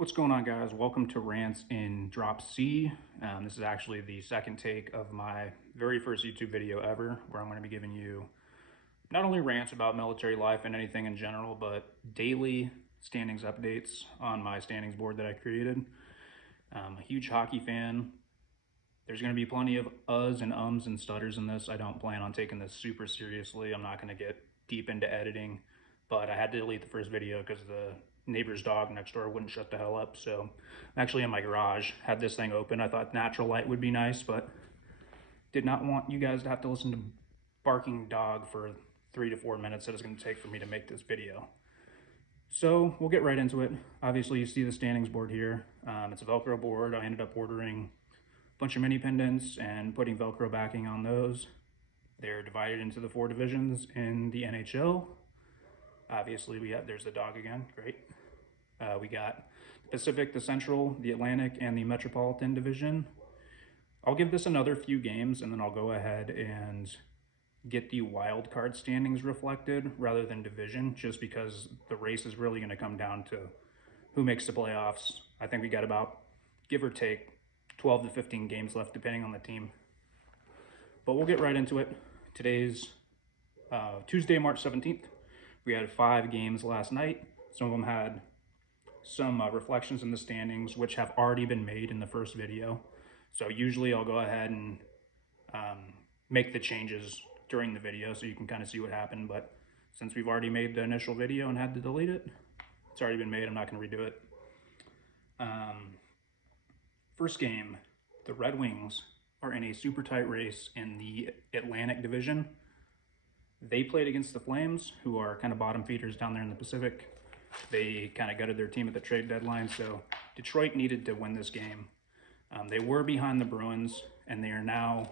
What's going on, guys? Welcome to Rants in Drop C. This is actually the second take of my very first YouTube video ever, where I'm going to be giving you not only rants about military life and anything in general, but daily standings updates on my standings board that I created. I'm a huge hockey fan. There's going to be plenty of uhs and ums and stutters in this. I don't plan on taking this super seriously. I'm not going to get deep into editing, but I had to delete the first video because the neighbor's dog next door wouldn't shut the hell up. So I'm actually in my garage, had this thing open. I thought natural light would be nice, but did not want you guys to have to listen to barking dog for 3 to 4 minutes that it's going to take for me to make this video. So we'll get right into it. Obviously, you see the standings board here. It's a Velcro board. I ended up ordering bunch of mini pendants and putting Velcro backing on those. They're divided into the 4 divisions in the NHL. Obviously, there's the dog again, great. We got the Pacific, the Central, the Atlantic, and the Metropolitan Division. I'll give this another few games, and then I'll go ahead and get the wild card standings reflected rather than division, just because the race is really going to come down to who makes the playoffs. I think we got about, give or take, 12 to 15 games left, depending on the team. But we'll get right into it. Today's Tuesday, March 17th. We had 5 games last night. Some of them had some reflections in the standings, which have already been made in the first video. So usually I'll go ahead and make the changes during the video so you can kind of see what happened. But since we've already made the initial video and had to delete it, it's already been made. I'm not going to redo it. First game, the Red Wings are in a super tight race in the Atlantic Division. They played against the Flames, who are kind of bottom feeders down there in the Pacific. They kind of gutted their team at the trade deadline, so Detroit needed to win this game. They were behind the Bruins, and they are now,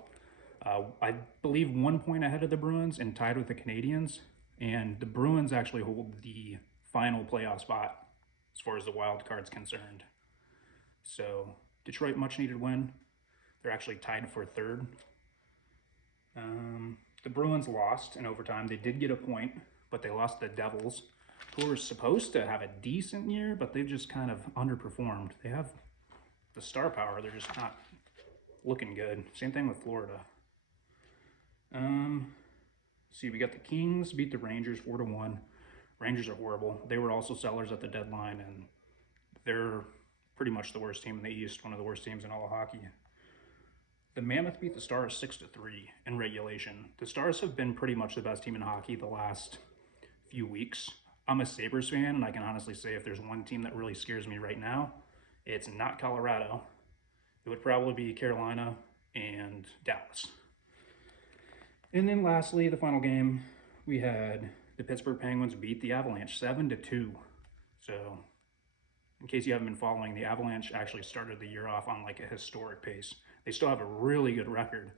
I believe, 1 point ahead of the Bruins and tied with the Canadiens. And the Bruins actually hold the final playoff spot as far as the wild card's concerned. So Detroit, much needed win. They're actually tied for third. The Bruins lost in overtime. They did get a point, but they lost the Devils, who were supposed to have a decent year, but they've just kind of underperformed. They have the star power. They're just not looking good. Same thing with Florida. See, we got the Kings beat the Rangers 4-1. Rangers are horrible. They were also sellers at the deadline, and they're pretty much the worst team in the East, one of the worst teams in all of hockey. The Mammoth beat the Stars 6-3 in regulation. The Stars have been pretty much the best team in hockey the last few weeks. I'm a Sabres fan, and I can honestly say if there's one team that really scares me right now, it's not Colorado. It would probably be Carolina and Dallas. And then lastly, the final game, we had the Pittsburgh Penguins beat the Avalanche 7-2. So in case you haven't been following, the Avalanche actually started the year off on like a historic pace. They still have a really good record,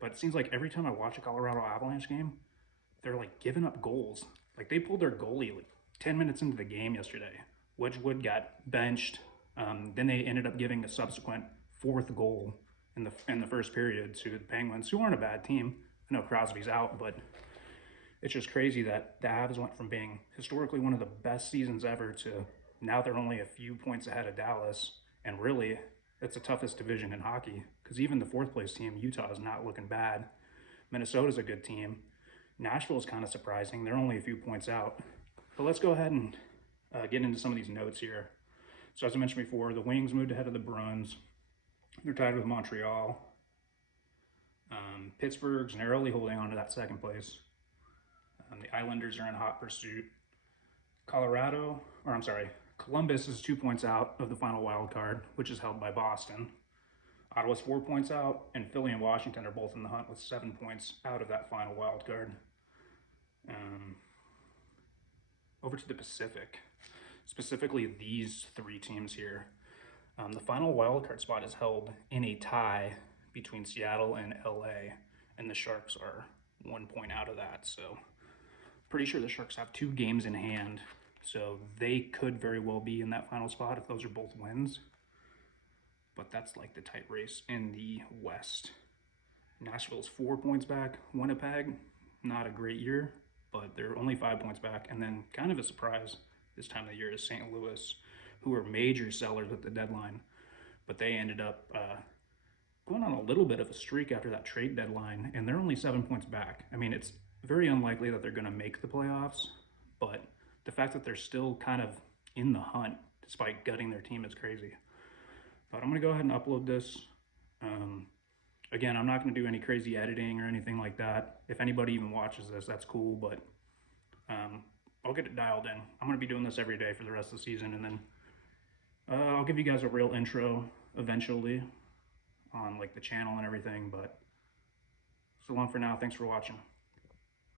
but it seems like every time I watch a Colorado Avalanche game, they're like giving up goals. Like they pulled their goalie like 10 minutes into the game yesterday. Wedgwood got benched. Then they ended up giving a subsequent 4th goal in the first period to the Penguins, who aren't a bad team. I know Crosby's out, but it's just crazy that the Avs went from being historically one of the best seasons ever to now they're only a few points ahead of Dallas. And really, it's the toughest division in hockey because even the 4th place team, Utah, is not looking bad. Minnesota's a good team. Nashville's kind of surprising. They're only a few points out. But let's go ahead and get into some of these notes here. So as I mentioned before, the Wings moved ahead of the Bruins. They're tied with Montreal. Pittsburgh's narrowly holding on to that 2nd place. The Islanders are in hot pursuit. Columbus is 2 points out of the final wild card, which is held by Boston. Ottawa's 4 points out, and Philly and Washington are both in the hunt with 7 points out of that final wild card. Over to the Pacific, specifically these 3 teams here. The final wild card spot is held in a tie between Seattle and LA, and the Sharks are 1 point out of that. So pretty sure the Sharks have 2 games in hand, so they could very well be in that final spot if those are both wins. But that's like the tight race in the West. Nashville's 4 points back. Winnipeg, not a great year, but they're only 5 points back. And then kind of a surprise this time of the year is St. Louis, who were major sellers at the deadline, but they ended up going on a little bit of a streak after that trade deadline, and they're only 7 points back. I mean, it's very unlikely that they're going to make the playoffs, but the fact that they're still kind of in the hunt despite gutting their team is crazy. But I'm going to go ahead and upload this. Um, Again, I'm not going to do any crazy editing or anything like that. If anybody even watches this, that's cool, but I'll get it dialed in. I'm going to be doing this every day for the rest of the season, and then I'll give you guys a real intro eventually on like the channel and everything. But so long for now. Thanks for watching.